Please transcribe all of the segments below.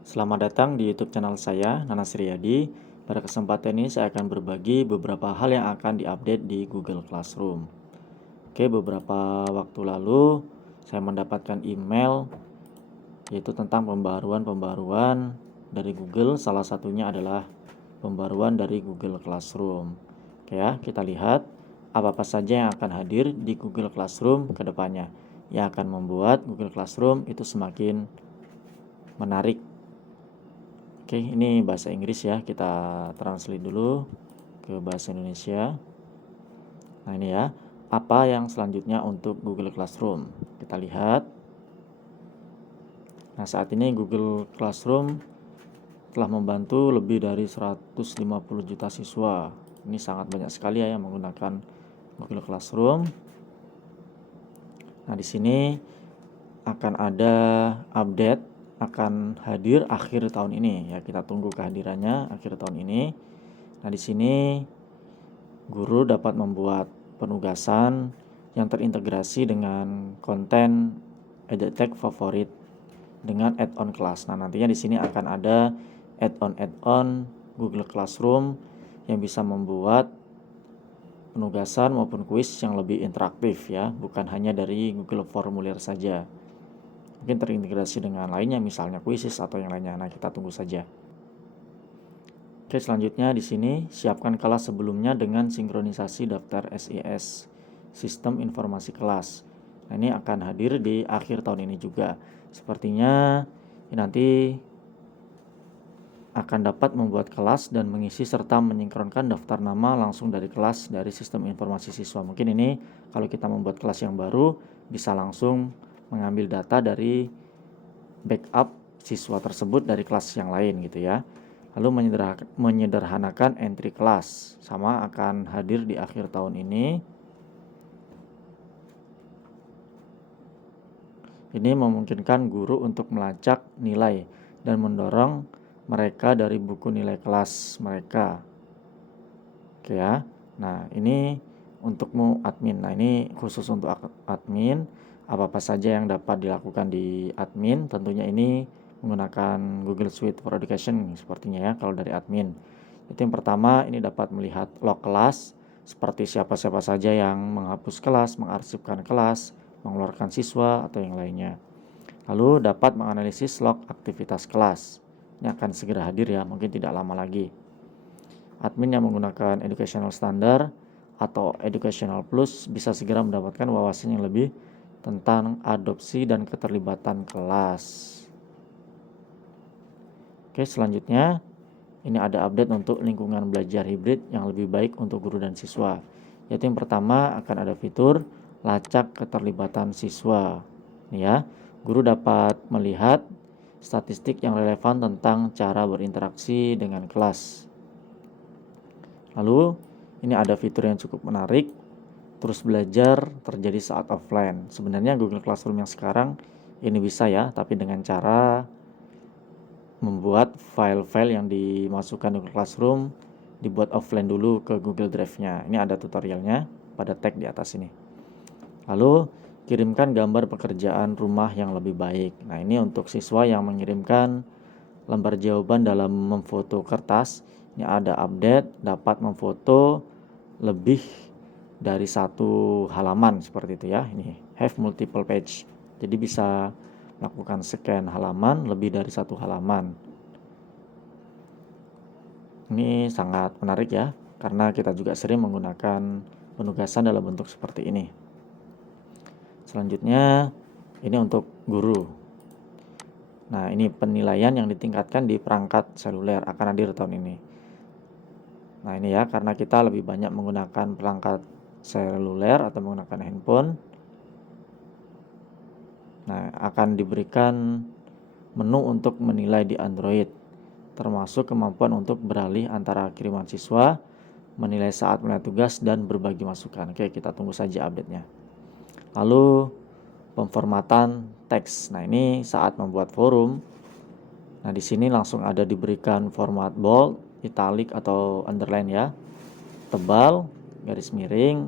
Selamat datang di YouTube channel saya, Nanas Riyadi. Pada kesempatan ini saya akan berbagi beberapa hal yang akan diupdate di Google Classroom. Oke, beberapa waktu lalu saya mendapatkan email yaitu tentang pembaruan-pembaruan dari Google. Salah satunya adalah pembaruan dari Google Classroom. Oke ya, kita lihat apa-apa saja yang akan hadir di Google Classroom ke depannya yang akan membuat Google Classroom itu semakin menarik. Oke, ini bahasa Inggris ya. Kita translate dulu ke bahasa Indonesia. Nah, ini ya. Apa yang selanjutnya untuk Google Classroom? Kita lihat. Nah, saat ini Google Classroom telah membantu lebih dari 150 juta siswa. Ini sangat banyak sekali ya yang menggunakan Google Classroom. Nah, di sini akan ada update, akan hadir akhir tahun ini ya. Kita tunggu kehadirannya akhir tahun ini. Nah, di sini guru dapat membuat penugasan yang terintegrasi dengan konten EdTech favorit dengan add-on kelas. Nah, nantinya di sini akan ada add-on Google Classroom yang bisa membuat penugasan maupun kuis yang lebih interaktif ya, bukan hanya dari Google Formulir saja. Mungkin terintegrasi dengan lainnya, misalnya Quizzes atau yang lainnya. Nah, kita tunggu saja. Oke, selanjutnya di sini siapkan kelas sebelumnya dengan sinkronisasi daftar SIS, Sistem Informasi Kelas. Nah, ini akan hadir di akhir tahun ini juga. Sepertinya nanti akan dapat membuat kelas dan mengisi serta menyinkronkan daftar nama langsung dari kelas dari Sistem Informasi Siswa. Mungkin ini kalau kita membuat kelas yang baru bisa langsung mengambil data dari backup siswa tersebut dari kelas yang lain gitu ya. Lalu menyederhanakan entry kelas sama akan hadir di akhir tahun ini. Ini memungkinkan guru untuk melacak nilai dan mendorong mereka dari buku nilai kelas mereka. Oke ya. Nah, ini untukmu admin. Nah, ini khusus untuk admin. Apa-apa saja yang dapat dilakukan di admin, tentunya ini menggunakan Google Suite for Education sepertinya ya kalau dari admin. Itu yang pertama, ini dapat melihat log kelas seperti siapa-siapa saja yang menghapus kelas, mengarsipkan kelas, mengeluarkan siswa atau yang lainnya. Lalu dapat menganalisis log aktivitas kelas. Ini akan segera hadir ya, mungkin tidak lama lagi. Admin yang menggunakan Educational Standard atau Educational Plus bisa segera mendapatkan wawasan yang lebih tentang adopsi dan keterlibatan kelas. Oke, selanjutnya ini ada update untuk lingkungan belajar hibrid yang lebih baik untuk guru dan siswa. Yaitu yang pertama akan ada fitur lacak keterlibatan siswa. Ini ya, guru dapat melihat statistik yang relevan tentang cara berinteraksi dengan kelas. Lalu ini ada fitur yang cukup menarik, terus belajar terjadi saat offline. Sebenarnya Google Classroom yang sekarang ini bisa ya, tapi dengan cara membuat file-file yang dimasukkan Google Classroom dibuat offline dulu ke Google Drive-nya. Ini ada tutorialnya pada tag di atas ini. Lalu kirimkan gambar pekerjaan rumah yang lebih baik. Nah, ini untuk siswa yang mengirimkan lembar jawaban dalam memfoto kertas. Ini ada update dapat memfoto lebih dari satu halaman seperti itu ya. Ini have multiple page. Jadi bisa lakukan scan halaman lebih dari satu halaman. Ini sangat menarik ya, karena kita juga sering menggunakan penugasan dalam bentuk seperti ini. Selanjutnya, ini untuk guru. Nah, ini penilaian yang ditingkatkan di perangkat seluler akan hadir tahun ini. Nah, ini ya, karena kita lebih banyak menggunakan perangkat seluler atau menggunakan handphone. Nah, akan diberikan menu untuk menilai di Android, termasuk kemampuan untuk beralih antara kiriman siswa, menilai saat melihat tugas, dan berbagi masukan. Oke, kita tunggu saja update-nya. Lalu, pemformatan teks. Nah, ini saat membuat forum. Nah, di sini langsung ada diberikan format bold, italic, atau underline ya. Tebal, garis miring,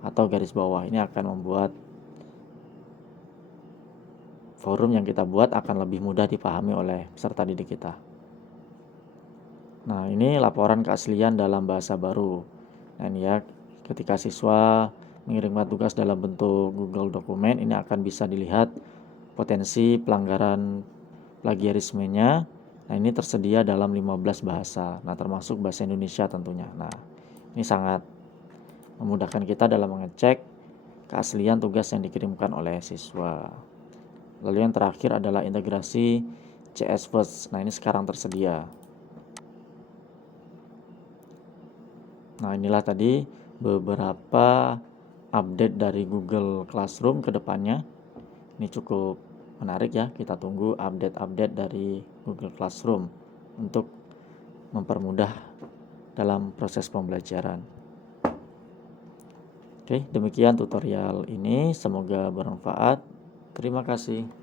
atau garis bawah. Ini akan membuat forum yang kita buat akan lebih mudah dipahami oleh peserta didik kita. Nah, ini laporan keaslian dalam bahasa baru. Nah, ini ya, ketika siswa mengirimkan tugas dalam bentuk Google dokumen, ini akan bisa dilihat potensi pelanggaran plagiarismenya. Nah, ini tersedia dalam 15 bahasa. Nah, termasuk bahasa Indonesia tentunya. Nah, ini sangat memudahkan kita dalam mengecek keaslian tugas yang dikirimkan oleh siswa. Lalu yang terakhir adalah integrasi CS First. Nah, ini sekarang tersedia. Nah, inilah tadi beberapa update dari Google Classroom ke depannya. Ini cukup menarik ya, kita tunggu update-update dari Google Classroom untuk mempermudah dalam proses pembelajaran. Oke, demikian tutorial ini, semoga bermanfaat. Terima kasih.